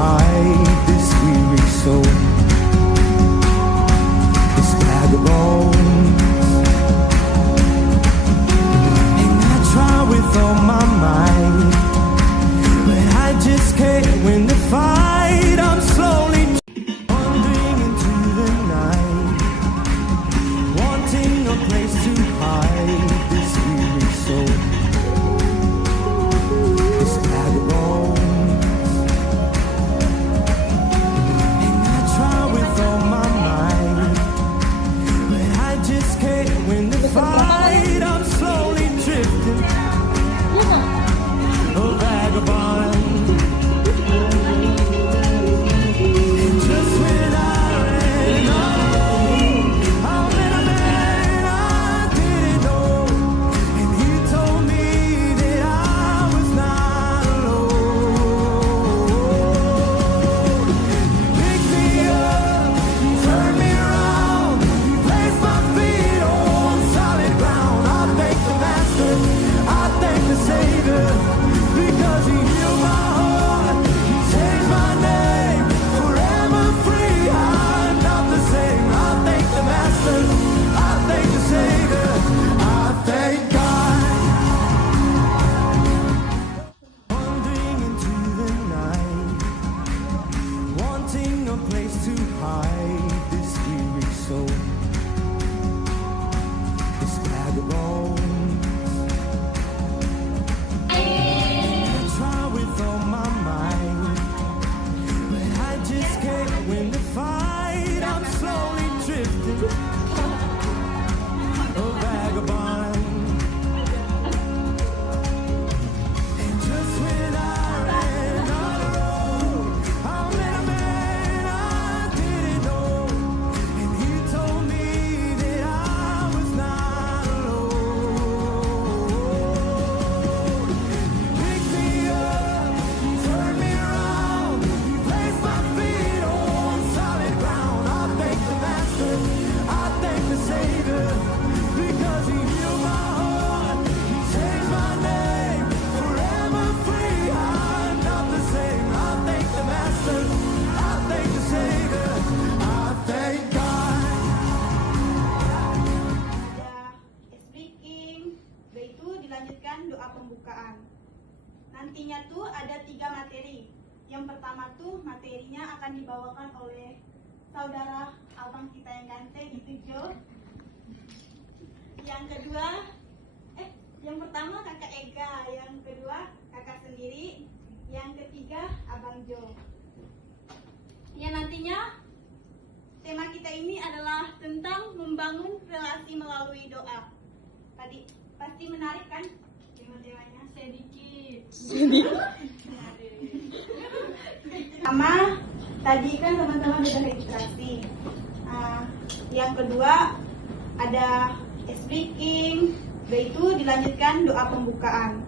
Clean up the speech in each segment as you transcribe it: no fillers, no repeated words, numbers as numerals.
hide this weary soul. This vagabond, and I try with all my might, but I just can't win the fight. I'm slowly wandering into the night, wanting a place to hide this weary soul. This vagabond, and I try with all my might, but I just can't win the fight. I'm slowly drifting, a vagabond. And just when I ran alone, I met a man I didn't know, and he told me that I was not alone. He picked me up, he turned me around, he placed my feet on solid ground. I thank the Master, I thank the Savior, because he healed my heart, he changed my name, forever free. I'm not the same. I thank the Master, I thank the Savior, I thank God. Wandering into the night, wanting a place to hide this weary soul. This vagabond, I try with all my might, but I just can't win the fight. I'm slowly drifting, a vagabond. And just when I ran on the road, I met a man I didn't know, and he told me that I was not alone. He picked me up, he turned me around, he placed my feet on solid ground. I thank the Master, I thank the Savior, because he healed my heart, he changed my name, forever free. I'm not the same. I thank the Master, I thank the Savior, I thank God. Ada speaking, yaitu dilanjutkan doa pembukaan. Nantinya tuh ada 3 materi. Yang pertama tuh materinya akan dibawakan oleh saudara abang kita yang ganteng itu Jo. Yang kedua, yang pertama kakak Ega, yang kedua kakak sendiri, yang ketiga abang Jo. Ya nantinya tema kita ini adalah tentang membangun relasi melalui doa. Tadi pasti menarik kan tema-temanya? Sedikit. Pertama, tadi kan teman-teman sudah registrasi. Yang kedua ada speaking, yaitu dilanjutkan doa pembukaan.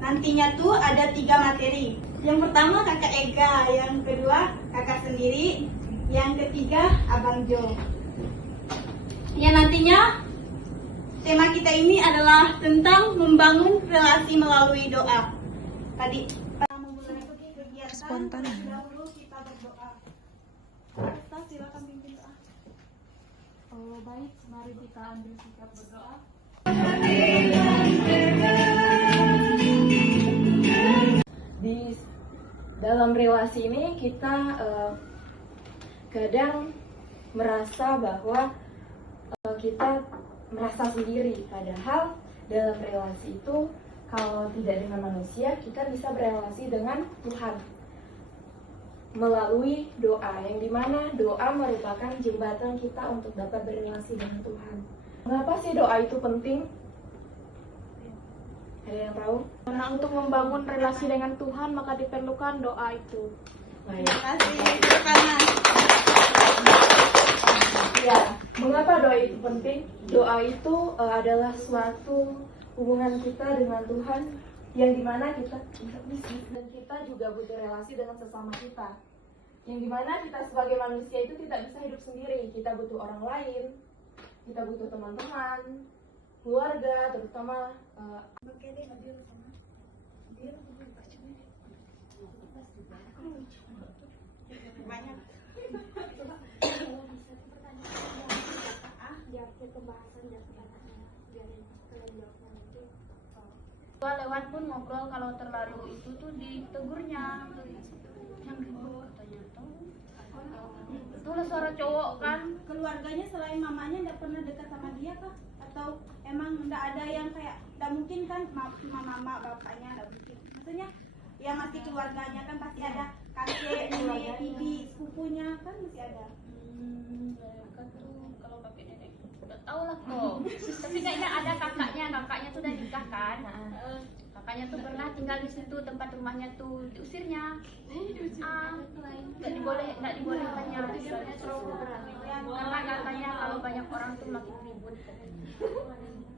Nantinya tuh ada 3 materi. Yang pertama kakak Ega, yang kedua kakak sendiri, yang ketiga abang Jo. Ya nantinya tema kita ini adalah tentang membangun relasi melalui doa. Tadi memulai kegiatan Spontan. dahulu kita berdoa. Ustaz, silakan pimpin doa. Oh baik, mari kita ambil sikap berdoa. Di dalam relasi ini kita kadang merasa bahwa kita merasa sendiri, padahal dalam relasi itu kalau tidak dengan manusia kita bisa berelasi dengan Tuhan melalui doa, yang dimana doa merupakan jembatan kita untuk dapat berelasi dengan Tuhan. Mengapa sih doa itu penting? Ada yang tahu? Karena untuk membangun relasi dengan Tuhan maka diperlukan doa itu. Terima kasih. Silakan. Ya, mengapa doa itu penting? Doa itu adalah suatu hubungan kita dengan Tuhan yang dimana kita dan kita juga butuh relasi dengan sesama kita. Yang dimana kita sebagai manusia itu tidak bisa hidup sendiri. Kita butuh orang lain, kita butuh teman-teman, keluarga, terutama banyak. Gua lewat pun ngobrol, kalau terlalu itu tuh ditegurnya yang ribut katanya tuh. Itulah suara cowok kan. Keluarganya selain mamanya nggak pernah dekat sama dia kah? Atau emang nggak ada yang kayak, nggak mungkin kan mama bapaknya nggak mungkin. Maksudnya yang masih keluarganya kan pasti ada kakek, nenek, bibi, sepupunya kan masih ada. Mereka tuh kalau kakek nenek udah tau lah kok. Tapi kayaknya ada kakaknya tuh udah nikah kan. Kakaknya tuh pernah tinggal di situ, tempat rumahnya tuh diusirnya. Nggak dibolehkannya. Karena katanya kalau banyak orang tuh makin ribut.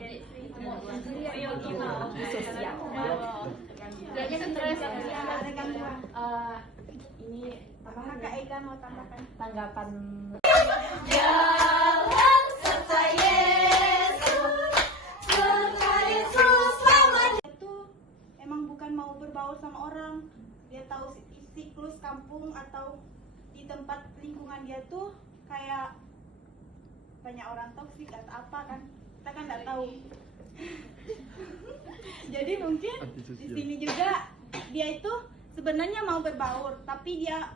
Jadi itu mau sendiri ya Sosial. kayaknya stres. Ada gangguan. Ini apa? Kakak Ega mau tambahkan? Tanggapan Itu emang bukan mau berbaur sama orang, dia tahu siklus kampung atau di tempat lingkungan dia tuh kayak banyak orang toksik atau apa kan, kita kan nggak tahu. Jadi mungkin di sini juga dia itu sebenarnya mau berbaur, tapi dia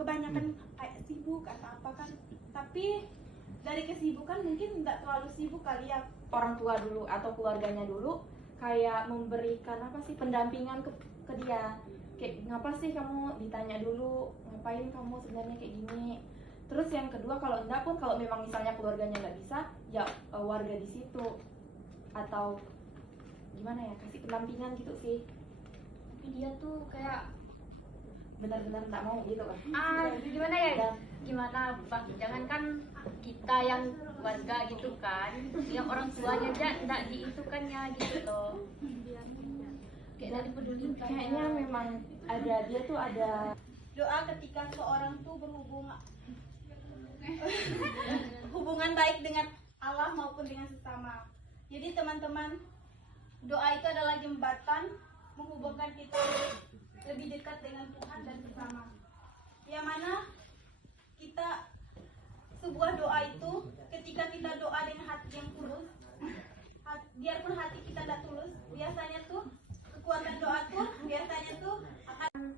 kebanyakan kayak sibuk atau apa kan, tapi dari kesibukan mungkin nggak terlalu sibuk kali ya. orang tua dulu atau keluarganya dulu kayak memberikan apa sih pendampingan ke dia, kayak ngapa sih kamu, ditanya dulu ngapain kamu sebenarnya kayak gini. Terus yang kedua, kalau enggak pun, kalau memang misalnya keluarganya nggak bisa, ya warga di situ atau gimana ya, kasih pendampingan gitu sih. Tapi dia tuh kayak Benar-benar nggak mau gitu kan. gimana ya, gimana bang, jangankan kita yang warga gitu kan, yang orang tuanya aja nggak diitukannya gitu loh, kayak nggak dipedulikan. Kayaknya memang ada, dia tuh ada Doa ketika seorang tuh hubungan baik dengan Allah maupun dengan sesama. Jadi teman-teman, doa itu adalah jembatan menghubungkan kita lebih dekat dengan Tuhan dan sesama. Yang mana kita, sebuah doa itu ketika kita doa dengan hati yang tulus, biarpun hati kita tidak tulus, biasanya tuh kekuatan doa tuh biasanya tuh akan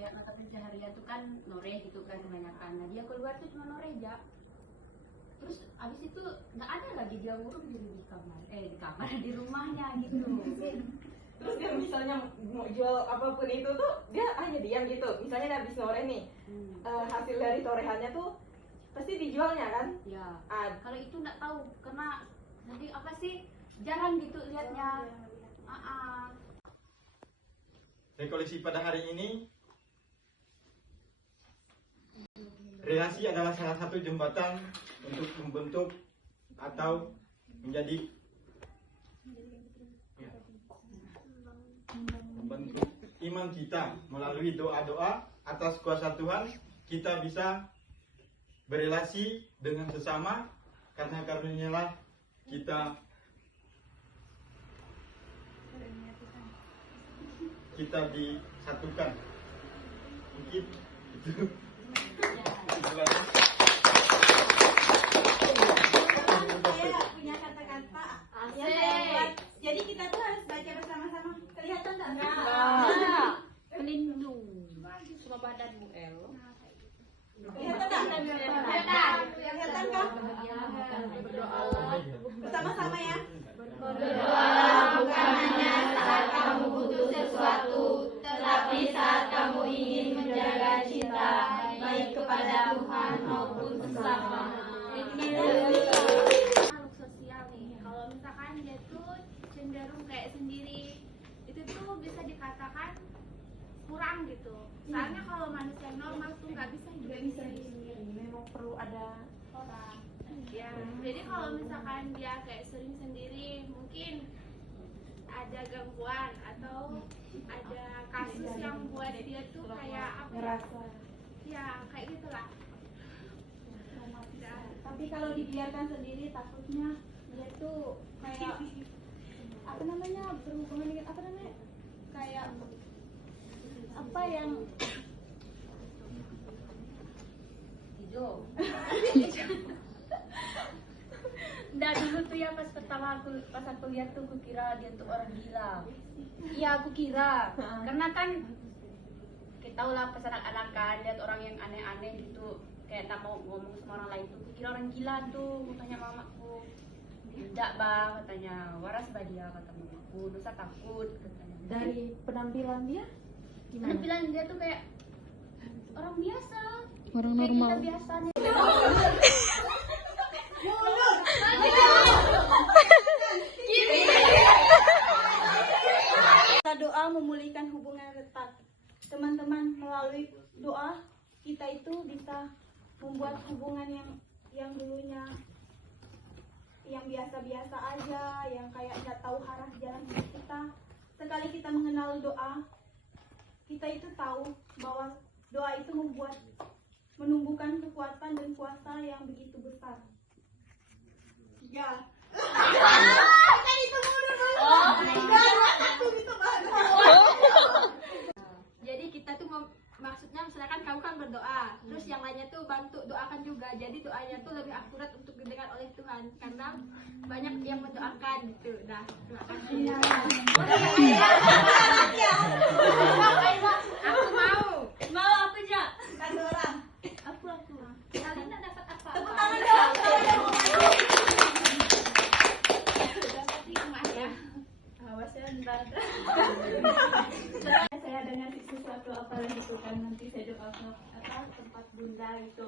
Ya kata pencaharian tuh kan noreh gitu kan kebanyakan. Nah dia keluar tuh cuma noreh aja. Terus abis itu nggak ada lagi dia ngurung di kamar di rumahnya gitu. terus dia misalnya mau jual apapun itu tuh dia hanya diam gitu. Misalnya dia habis sore nih, hasil dari torehannya tuh pasti dijualnya kan. Ya. Kalau itu nggak tahu karena nanti apa sih jarang gitu liatnya. Rekolesi pada hari ini, relasi adalah salah satu jembatan untuk membentuk atau menjadi membentuk iman kita. Melalui doa-doa atas kuasa Tuhan, kita bisa berelasi dengan sesama, karena karenanya kita disatukan. Mungkin itu. Saya punya kata-kata yang saya buat. Jadi kita tuh harus baca bersama-sama. Kelihatan nggak? Pelindung semua badanmu El. Kelihatan nggak? Kelihatan kan? Bersama-sama ya. Bukan hanya saat kamu butuh sesuatu, tetapi saat kamu ingin menjaga cinta, baik kepada Tuhan maupun sesama. Makhluk sosial nih, kalau misalkan dia tuh cenderung kayak sendiri, itu tuh bisa dikatakan kurang gitu. Soalnya kalau manusia normal tuh nggak bisa hidup sendiri. Memang perlu ada Orang. Ya, jadi kalau misalkan dia kayak sering sendiri, mungkin ada gangguan atau ada kasus yang buat dia tuh kayak apa? ngerasa Ya, kayak gitulah. Ya. Tapi kalau dibiarkan sendiri, takutnya dia tuh kayak apa namanya, berhubungan dengan apa namanya, kayak apa yang Jo. Nah dulu tuh ya pas aku lihat tuh aku kira dia tuh orang gila. Iya aku kira, karena kan kita tahu lah pas anak-anak kan lihat orang yang aneh-aneh gitu, kayak tak mau ngomong sama orang lain tuh, aku kira orang gila tuh. Aku tanya mamaku, tidak bang, katanya waras bah dia, kata mamaku, dosa takut katanya. Dari penampilan dia gimana? Penampilan dia tuh kayak orang biasa, Orang kayak normal. kita biasanya. Kita doa memulihkan hubungan retak. Teman-teman, melalui doa kita itu bisa membuat hubungan yang dulunya yang biasa-biasa aja, yang kayak nggak tahu arah jalan hidup kita. Sekali kita mengenal doa, kita itu tahu bahwa doa itu menumbuhkan kekuatan dan kuasa yang begitu besar. Ya. Kan itu mundur dulu. Jadi kita tuh maksudnya misalkan kamu kan berdoa, terus yang lainnya tuh bantu doakan juga. Jadi doanya tuh lebih akurat untuk didengar oleh Tuhan karena banyak yang mendoakan gitu. Dah, terima kasih. Aku mau. Mau apa aja? Satu orang. Aku. Kalian tak dapat apa? Tepuk tangan dong. Dapat di rumah ya. Awasnya ntar. Saya dengan sesuatu apa gitu kan, nanti saya doa ke tempat bunda gitu.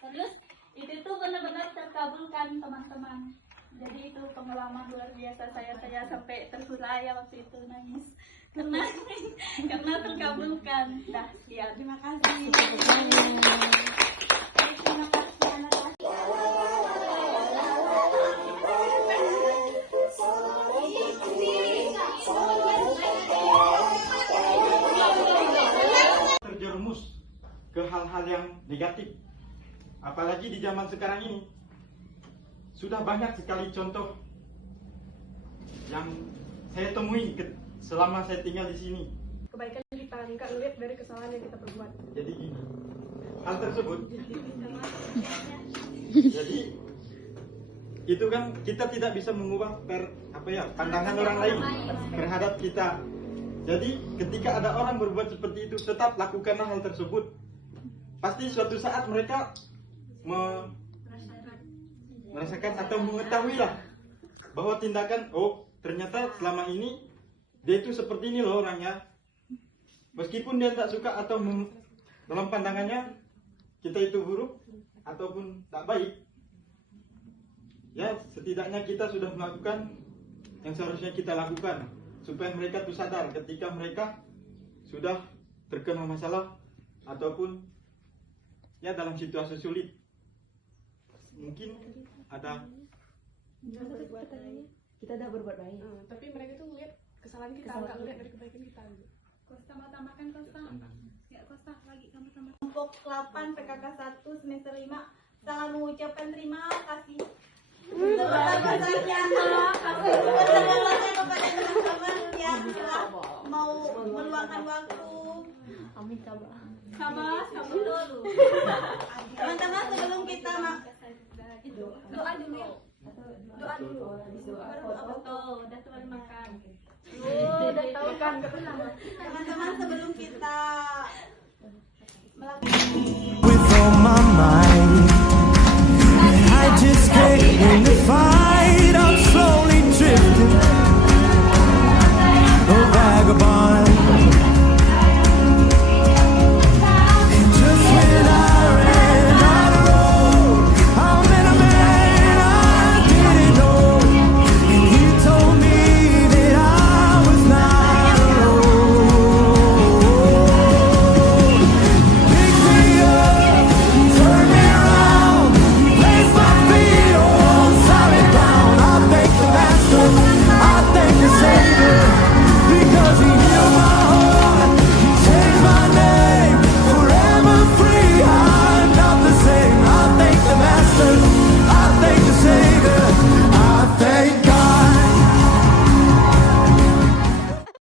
Terus itu tuh benar-benar terkabulkan teman-teman. Jadi itu pengalaman luar biasa, saya sampai terhuyar waktu itu nangis karena terkabulkan. Dah, ya terima kasih. Terima kasih anak-anak. Terjerumus ke hal-hal yang negatif. Apalagi di zaman sekarang ini sudah banyak sekali contoh yang saya temui selama saya tinggal di sini. Kebaikan kita nggak ngeliat dari kesalahan yang kita perbuat. Jadi gini, hal tersebut jadi itu kan kita tidak bisa mengubah pandangan orang lain terhadap kita. Jadi ketika ada orang berbuat seperti itu, tetap lakukanlah hal tersebut. Pasti suatu saat mereka merasakan atau mengetahui lah bahwa tindakan, oh ternyata selama ini dia itu seperti ini loh orangnya. Meskipun dia tak suka atau dalam pandangannya kita itu buruk ataupun tak baik, ya setidaknya kita sudah melakukan yang seharusnya kita lakukan supaya mereka tuh sadar ketika mereka sudah terkena masalah ataupun ya dalam situasi sulit. Mungkin ada Kita udah berbuat baik. Tapi mereka tuh ngeliat kesalahan kita, nggak ngeliat dari kebaikan kita. Kosta mau tambahkan Kosta? Ya Kosta lagi kamu tambah. Kelompok 8 PKK 1 semester 5 sangat mengucapkan terima kasih sebesar-besarnya kepada teman-teman yang telah mau meluangkan waktu. Amin sabar. Sabar dulu. Teman-teman, sebelum kita doa dulu. Doa dulu. Baru foto, udah teman makan. Udah tahu kan Teman-teman, sebelum kita melakukan with all my might. I just can't win the fight.